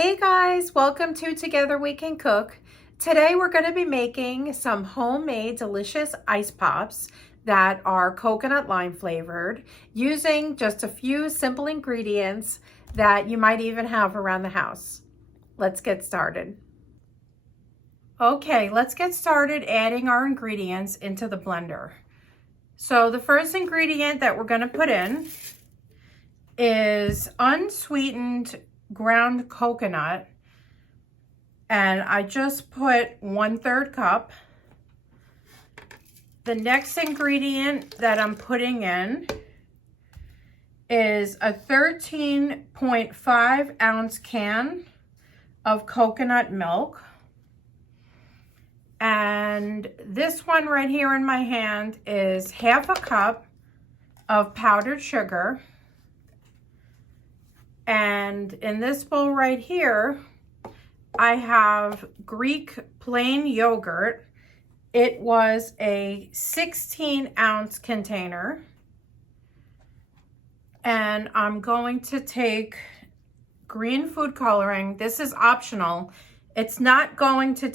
Hey guys, welcome to Together We Can Cook. Today we're going to be making some homemade delicious ice pops that are coconut lime flavored using just a few simple ingredients that you might even have around the house. Let's get started. Okay, let's get started adding our ingredients into the blender. So the first ingredient that we're going to put in is unsweetened ground coconut, and I just put 1/3 cup. The next ingredient that I'm putting in is a 13.5 ounce can of coconut milk, and this one right here in my hand is 1/2 cup of powdered sugar. And in this bowl right here, I have Greek plain yogurt. It was a 16-ounce container. And I'm going to take green food coloring. This is optional. It's not going to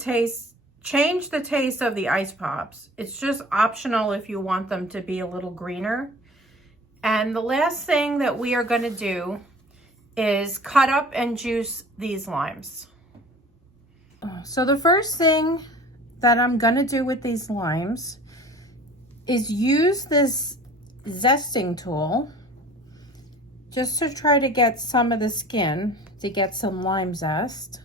change the taste of the ice pops. It's just optional if you want them to be a little greener. And the last thing that we are going to do is cut up and juice these limes. So the first thing that I'm gonna do with these limes is use this zesting tool just to try to get some of the skin to get some lime zest.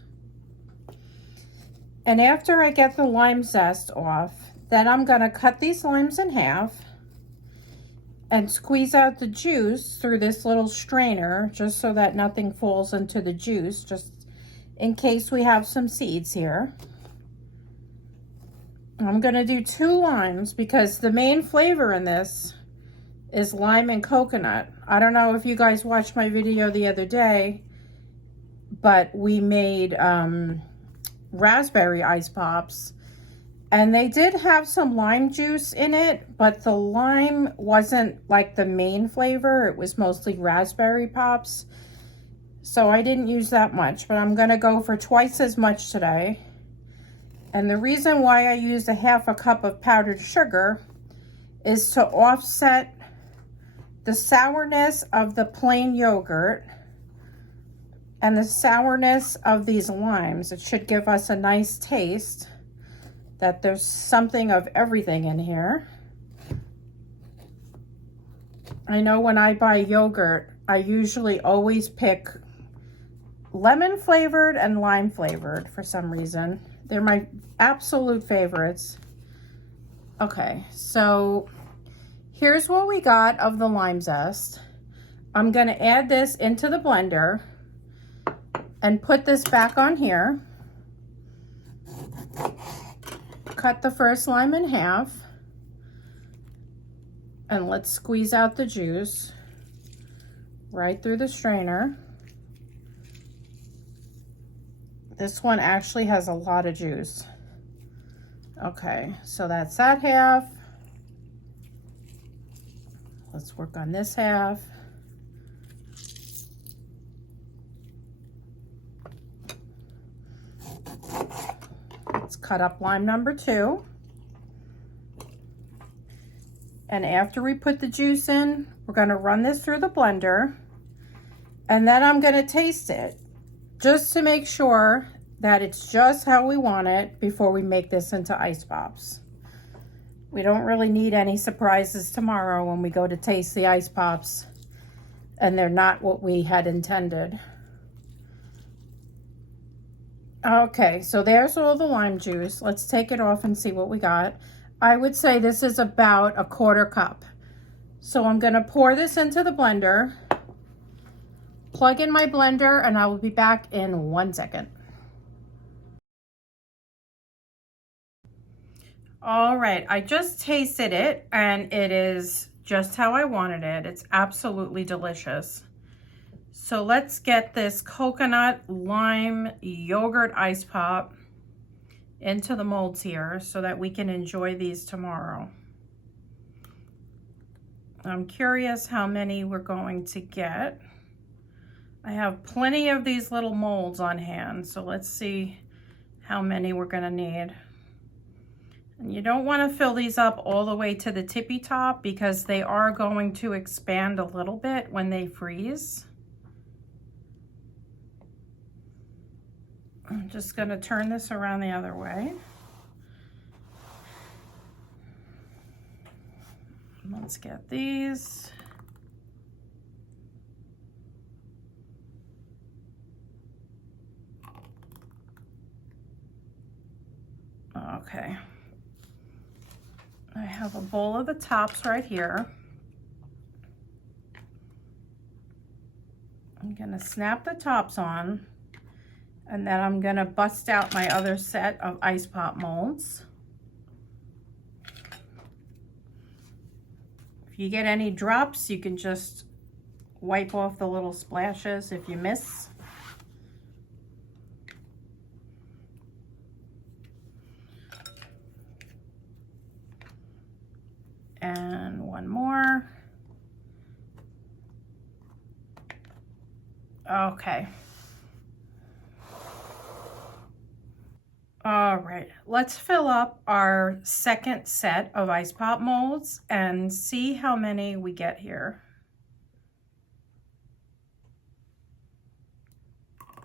And after I get the lime zest off, then I'm gonna cut these limes in half and squeeze out the juice through this little strainer just so that nothing falls into the juice, just in case we have some seeds here. I'm gonna do 2 limes because the main flavor in this is lime and coconut. I don't know if you guys watched my video the other day, but we made raspberry ice pops. And they did have some lime juice in it, but the lime wasn't like the main flavor. It was mostly raspberry pops. So I didn't use that much, but I'm gonna go for twice as much today. And the reason why I used 1/2 cup of powdered sugar is to offset the sourness of the plain yogurt and the sourness of these limes. It should give us a nice taste that there's something of everything in here. I know when I buy yogurt, I usually always pick lemon flavored and lime flavored for some reason. They're my absolute favorites. Okay, so here's what we got of the lime zest. I'm gonna add this into the blender and put this back on here. Cut the first lime in half, and let's squeeze out the juice right through the strainer. This one actually has a lot of juice. Okay, so that's that half. Let's work on this half. Let's cut up lime number 2. And after we put the juice in, we're gonna run this through the blender, and then I'm gonna taste it just to make sure that it's just how we want it before we make this into ice pops. We don't really need any surprises tomorrow when we go to taste the ice pops and they're not what we had intended. Okay, so there's all the lime juice. Let's take it off and see what we got. I would say this is about 1/4 cup. So I'm gonna pour this into the blender, plug in my blender, and I will be back in 1 second. All right, I just tasted it and it is just how I wanted it. It's absolutely delicious. So let's get this coconut lime yogurt ice pop into the molds here so that we can enjoy these tomorrow. I'm curious how many we're going to get. I have plenty of these little molds on hand, so let's see how many we're gonna need. And you don't want to fill these up all the way to the tippy top because they are going to expand a little bit when they freeze. I'm just going to turn this around the other way. Let's get these. Okay. I have a bowl of the tops right here. I'm going to snap the tops on, and then I'm going to bust out my other set of ice pop molds. If you get any drops, you can just wipe off the little splashes if you miss. And one more. Okay. All right, let's fill up our second set of ice pop molds and see how many we get here.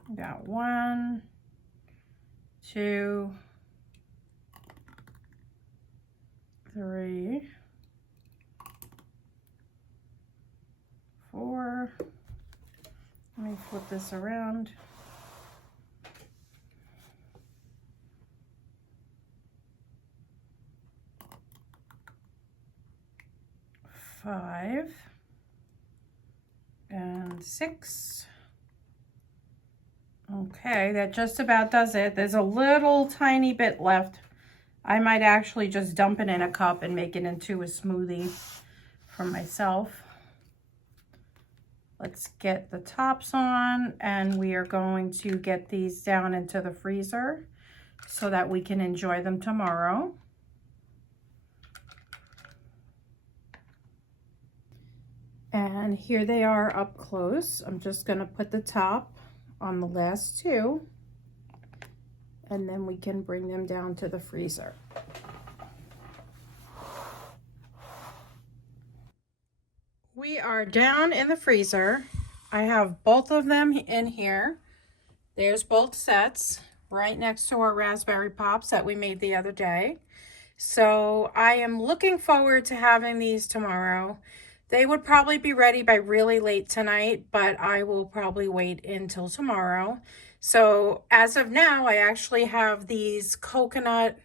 We got 1, 2, 3, 4. Let me flip this around. 5 and 6. Okay, that just about does it. There's a little tiny bit left. I might actually just dump it in a cup and make it into a smoothie for myself. Let's get the tops on, and we are going to get these down into the freezer so that we can enjoy them tomorrow. And here they are up close. I'm just going to put the top on the last two, and then we can bring them down to the freezer. We are down in the freezer. I have both of them in here. There's both sets right next to our raspberry pops that we made the other day. So I am looking forward to having these tomorrow. They would probably be ready by really late tonight, but I will probably wait until tomorrow. So as of now, I actually have these coconut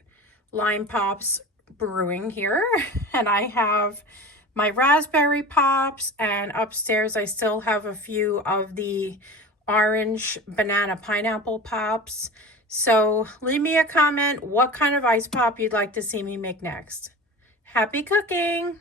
lime pops brewing here, and I have my raspberry pops, and upstairs I still have a few of the orange banana pineapple pops. So leave me a comment what kind of ice pop you'd like to see me make next. Happy cooking!